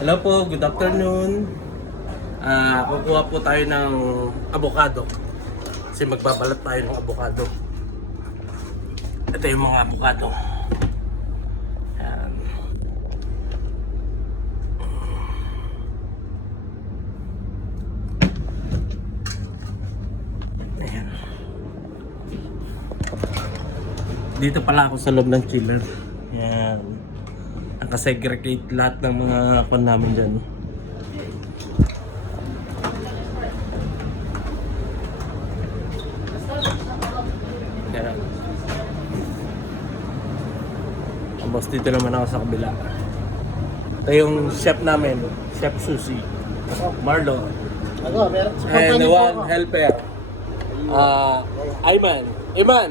Hello po, good afternoon. Kukuha po tayo ng avocado. Kasi magbabalat tayo ng avocado. Ito yung mga avocado. Ayan. Ayan. Dito pala ako sa loob ng chiller. Ayan. Nakasegregate lahat ng mga kon namin dyan. Ayan. Tapos dito naman ako sa kabila. Ito yung chef namin, Chef Susie, Marlo. Ako, meron. And the one helper, Ayman. Iman.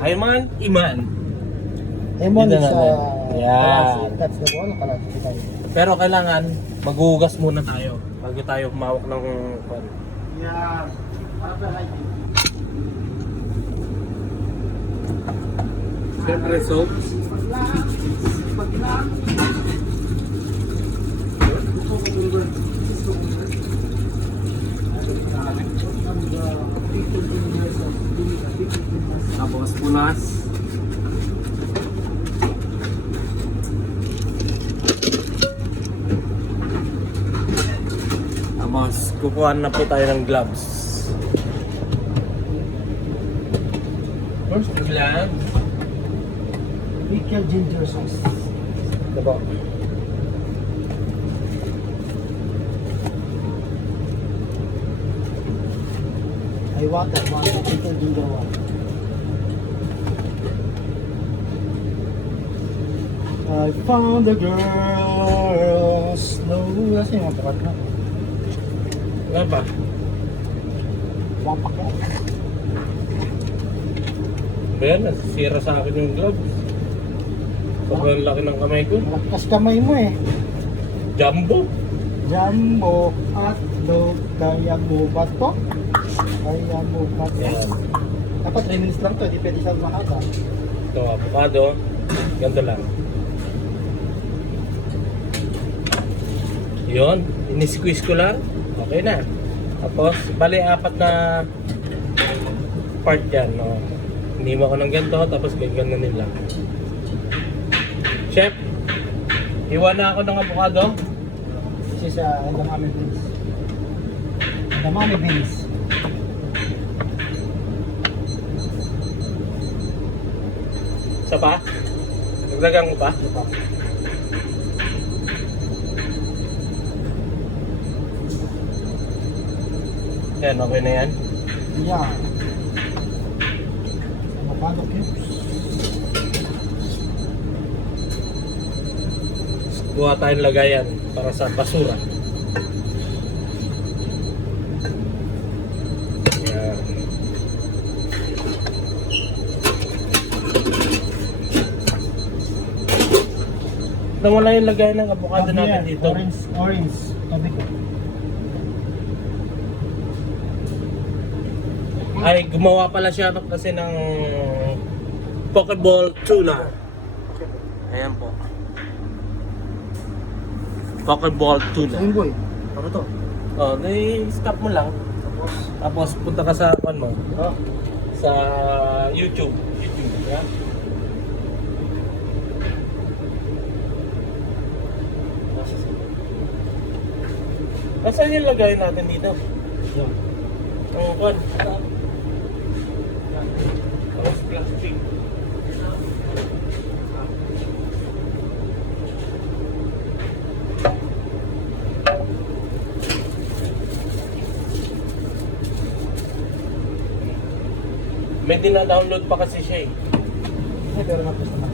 Ayman. Iman. Lemon Dito is natin. Yeah. that's the one. Kalasi. Pero kailangan maghuhugas muna tayo bago tayo humawak ng pan. Yeah. Siyempre soap. Tapos punas. Tapos kukuha na po tayo ng gloves. First gloves. Pickle ginger sauce. Diba? I want that one. The pickle ginger one. I found the girl. Slow. Kasi yung mapakat na. Ano ba? Wapak yan. Ba yan? Nasisira sa akin yung gloves. Sobrang laki ng kamay ko. Malakas kamay mo eh. Jumbo. Jumbo hotdog. Kaya mo ba to? Kaya mo ba to? Yan. Dapat 3 minutes lang to. Hindi pwede siya mahaba. Ito, avocado. Ganito lang. Yun. Ini-squeeze ko lang. Okay na. Tapos, bali 4 na part yan. No? Hinima ko ng ganito. Tapos, ganyan lang. Chef, iwan na ako ng avocado. This is edamame beans. Edamame beans. Isa pa? Nagdagang ko pa? Ito pa. Yan, okay na yan. Yeah. Avocado cubes. Kuha tayong lagayan para sa basura. Yan. Nawala yung lagayan ng avocado Tabi natin yan. dito. Orange. Tabi ko. Ay, gumawa pala siya kasi ng Pokeball tuna. Ayan po. Pokeball tuna. Ayun boy. Ano to? Oh, stop mo lang. Tapos punta ka sa mo, Oh. sa YouTube. Yeah? Nasaan yung lagay natin dito? Yeah. Ang kwan. Tapos plastic. May dina-download pa kasi siya eh. Ay, pero napos na.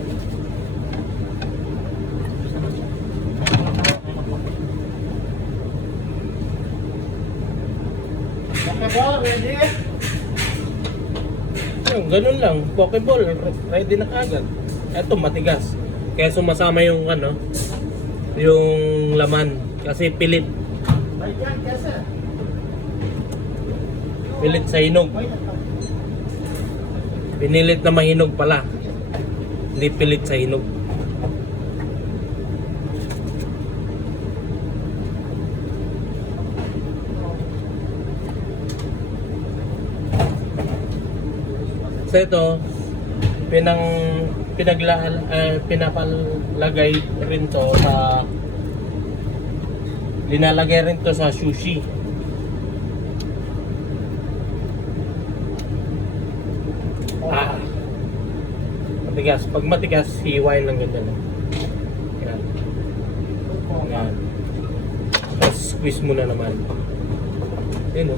Okay ba? Ready? Ganun lang, Pokeball, ready na kagad. Eto matigas. Kaya sumasama yung yung laman kasi pilit. Ayan, kasi. Pilit sa hinog. Pinilit na mahinog pala. Hindi pilit sa hinog. So ito, pinapalagay rin to sa linalagay rin to sa sushi. Matigas. Pag matigas, hiwain lang ganyan. Yan. Yan. Tapos squeeze mo na naman. Yun o.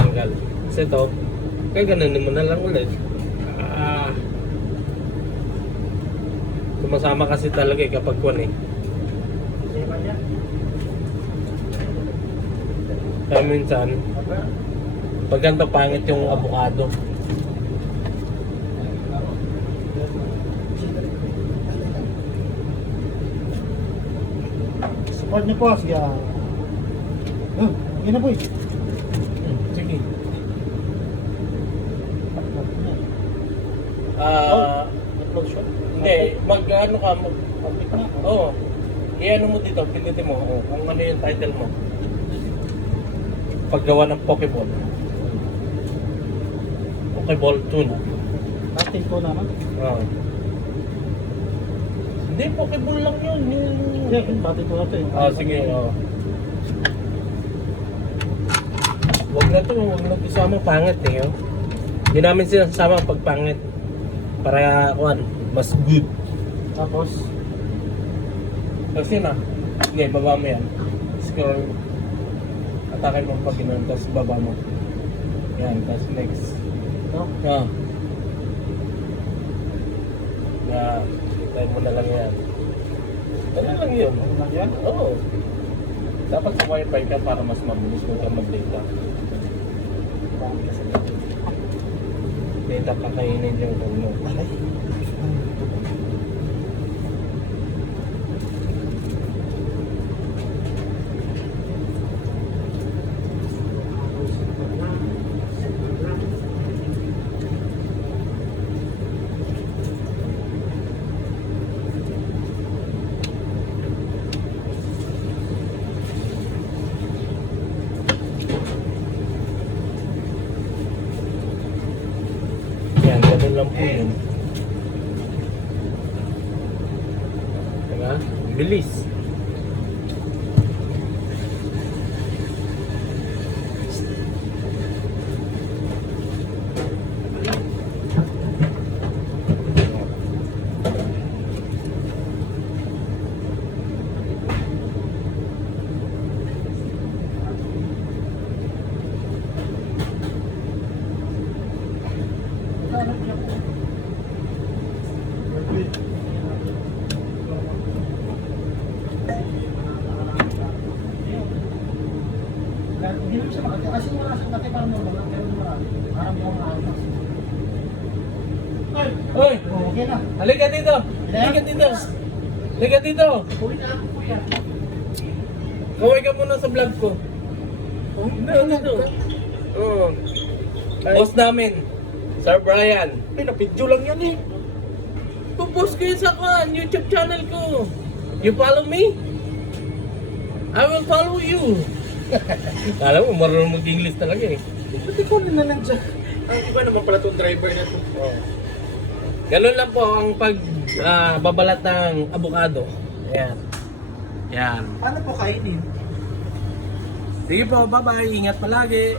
Tanggal. Kasi ito, kaya ganun mo na lang ulit. Sumasama kasi talaga kapag kuwan eh. Kaya minsan, pag ganito pangit yung avocado. Support niyo po siya. Yan na boy. Sige. Upload siya. Hindi, mag-ano ka, Public na. oo. I-ano mo dito, pindutin mo kung ano yung title mo. Paggawa ng Pokeball. Pokeball tuna. Atin ko naman. Oo. Hindi, Pokeball lang yun. Hindi, pati ko natin. Sige, oo. Huwag na to, huwag na isama pangit eh. Oh. Hindi namin sinasama pag pangit. Para, mas good. Tapos, Kasi na, hindi, baba mo yan. Scroll. Atake mo pag gano'n, tapos baba mo. Yan, tapos next. ito. Ah. Yan, itay mo na lang yan. Ano lang yun? Ano lang yan? Oo. Dapat sa wifi ka para mas mabilis mo ka mag-data. Data pa kainin yung ano. Alay. Yan, ganun lang po yun. Diba? Bilis. Hindi naman siya makati. Kasi wala sa kati parang normal lang. Pero marami. Parang yung alas. Hoy! Okay na. Halika dito! Halika dito! Halika dito! Uwi na ako kuya. Kaway ka muna sa vlog ko. Dito. Oo. Boss namin, Sir Brian. Pinapidyo lang yan eh. Pupost ko yun sa YouTube channel ko. You follow me? I will follow you. Kala mo, marunong mag-English talaga eh. Ba't ikaw na nandiyan? Ang iba naman pala itong driver na ito. Oh. Ganun lang po ang babalat ng avocado. Ayan. Yan. Paano po kainin? Sige po, bye-bye. Ingat palagi.